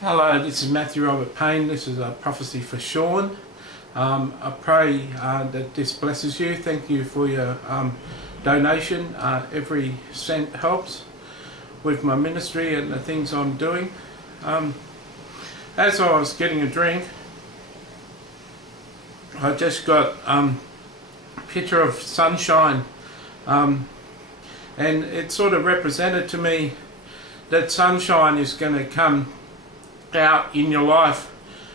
Hello, this is Matthew Robert Payne. This is a prophecy for Shawn. I pray that this blesses you. Thank you for your donation. Every cent helps with my ministry and the things I'm doing. As I was getting a drink, I just got a picture of sunshine, and it sort of represented to me that sunshine is going to come out in your life.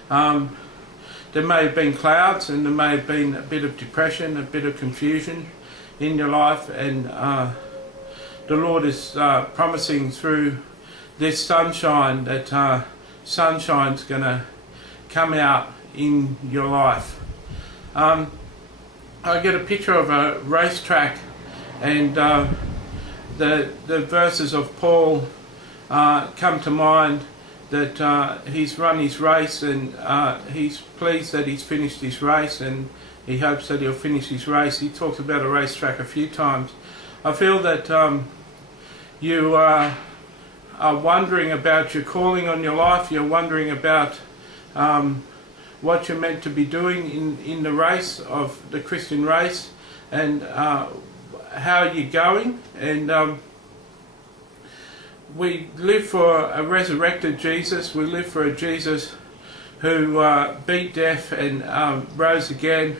There may have been clouds, and there may have been a bit of depression, a bit of confusion in your life, and the Lord is promising through this sunshine that sunshine's going to come out in your life. I get a picture of a racetrack, and the verses of Paul come to mind, that he's run his race, and he's pleased that he's finished his race, and he hopes that he'll finish his race. He talks about a racetrack a few times. I feel that you are wondering about your calling on your life. You're wondering about what you're meant to be doing in the race of the Christian race, and how you're going. And we live for a resurrected Jesus. We live for a Jesus who beat death and rose again,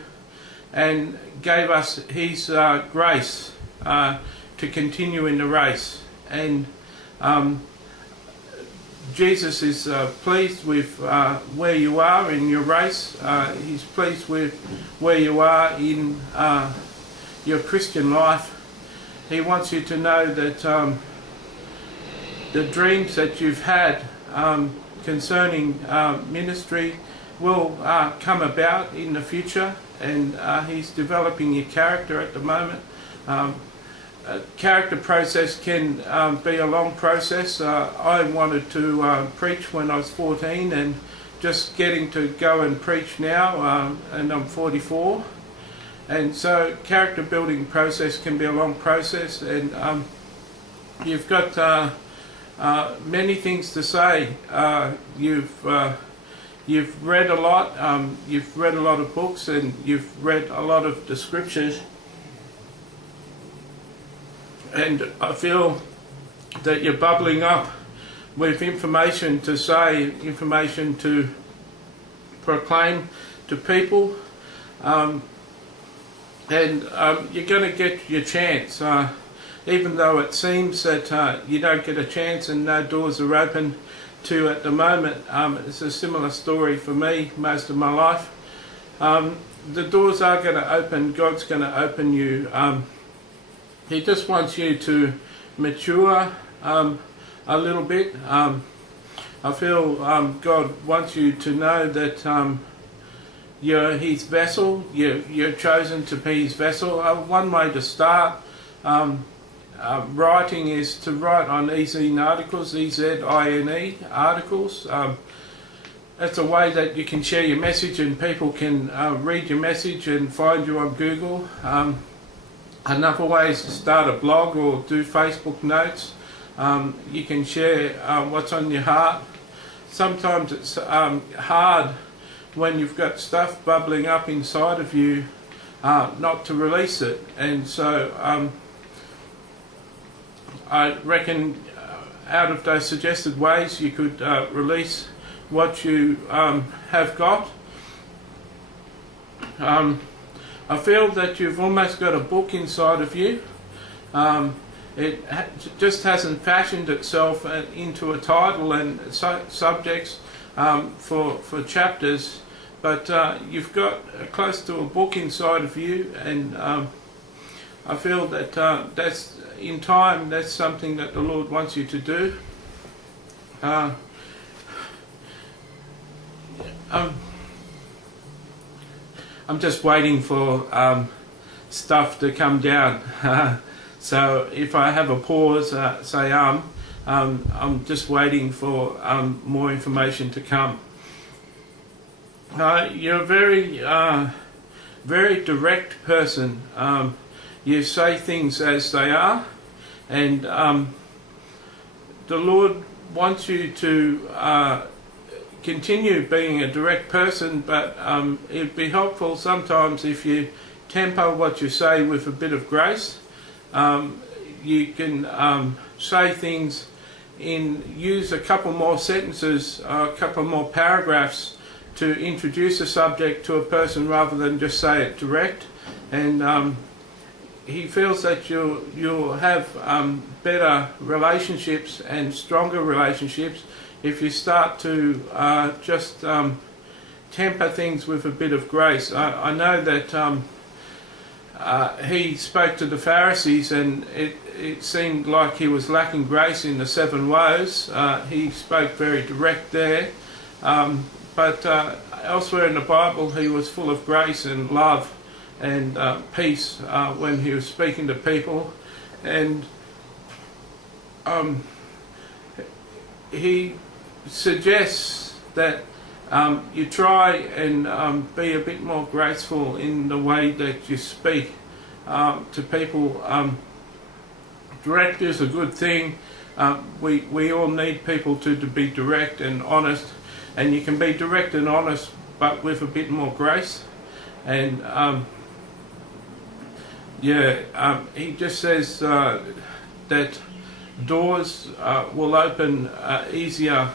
and gave us his grace to continue in the race. And Jesus is pleased with where you are in your race. He's pleased with where you are in your Christian life. He wants you to know that the dreams that you've had concerning ministry will come about in the future, and he's developing your character at the moment. A character process can be a long process. I wanted to preach when I was 14, and just getting to go and preach now, and I'm 44. And so character building process can be a long process, and you've got many things to say. You've read a lot. You've read a lot of books, and you've read a lot of the scriptures. And I feel that you're bubbling up with information to say, information to proclaim to people, and you're going to get your chance. Even though it seems that you don't get a chance and no doors are open to at the moment, it's a similar story for me most of my life. The doors are going to open. God's going to open you. He just wants you to mature a little bit. I feel God wants you to know that you're his vessel. You're chosen to be his vessel. One way to start writing is to write on EZINE articles, EZINE articles. That's a way that you can share your message, and people can read your message and find you on Google. Another way is to start a blog or do Facebook notes. You can share what's on your heart. Sometimes it's hard when you've got stuff bubbling up inside of you not to release it. And so I reckon out of those suggested ways you could release what you have got. I feel that you've almost got a book inside of you. It just hasn't fashioned itself into a title and subjects for chapters, but you've got close to a book inside of you, and I feel that that's in time. That's something that the Lord wants you to do. I'm just waiting for stuff to come down. So if I have a pause, say I'm just waiting for more information to come. You're a very direct person. You say things as they are, and the Lord wants you to continue being a direct person, but it'd be helpful sometimes if you temper what you say with a bit of grace. You can say things use a couple more sentences, a couple more paragraphs to introduce a subject to a person rather than just say it direct. And he feels that you'll have better relationships and stronger relationships if you start to just temper things with a bit of grace. I know that he spoke to the Pharisees, and it seemed like he was lacking grace in the 7 woes. He spoke very direct there, but elsewhere in the Bible he was full of grace and love and peace when he was speaking to people. And he suggests that you try and be a bit more graceful in the way that you speak to people. Direct is a good thing. We all need people to be direct and honest, and you can be direct and honest but with a bit more grace. And he just says that doors will open easier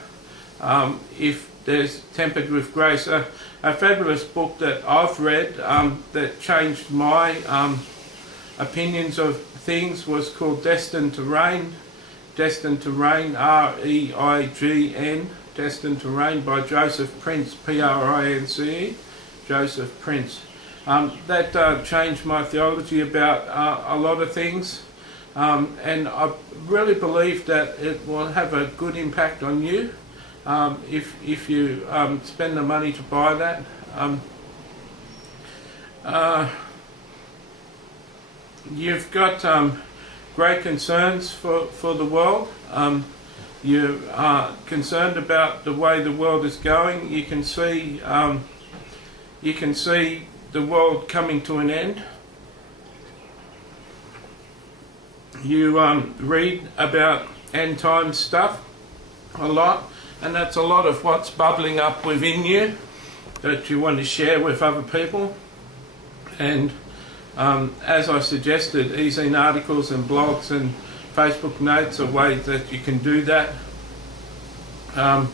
if there's tempered with grace. A fabulous book that I've read that changed my opinions of things was called Destined to Reign. Destined to Reign, R-E-I-G-N, Destined to Reign, by Joseph Prince, P-R-I-N-C-E, Joseph Prince. That changed my theology about a lot of things, and I really believe that it will have a good impact on you if you spend the money to buy that. You've got great concerns for the world. You are concerned about the way the world is going. You can see the world coming to an end. You read about end time stuff a lot, and that's a lot of what's bubbling up within you that you want to share with other people. And as I suggested, e-zine articles and blogs and Facebook notes are ways that you can do that. I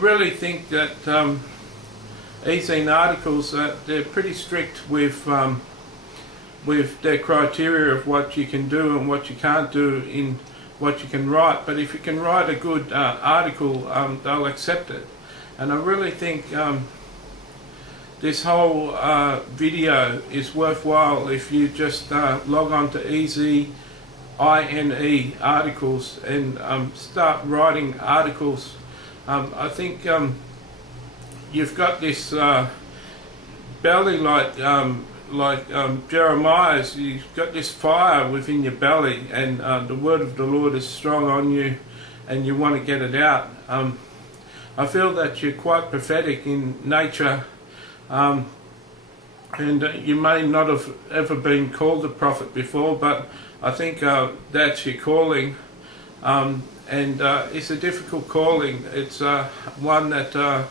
really think that e-zine articles, they're pretty strict with their criteria of what you can do and what you can't do in what you can write. But if you can write a good article, they'll accept it. And I really think this whole video is worthwhile if you just log on to e-zine articles and start writing articles. I think you've got this belly like Jeremiah's. You've got this fire within your belly, and the word of the Lord is strong on you, and you want to get it out. I feel that you're quite prophetic in nature, and you may not have ever been called a prophet before, but I think that's your calling, and it's a difficult calling. It's one that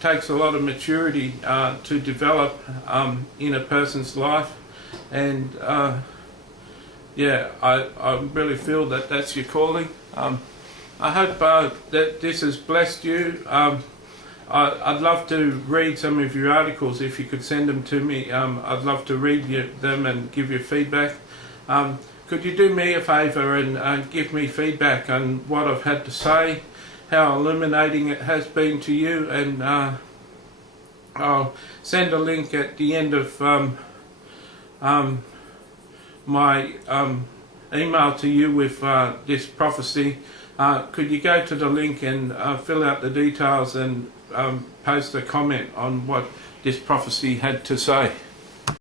takes a lot of maturity to develop in a person's life, and I really feel that that's your calling. I hope that this has blessed you. I'd love to read some of your articles. If you could send them to me, I'd love to read them and give you feedback. Could you do me a favour and give me feedback on what I've had to say, how illuminating it has been to you, and I'll send a link at the end of my email to you with this prophecy. Could you go to the link and fill out the details and post a comment on what this prophecy had to say?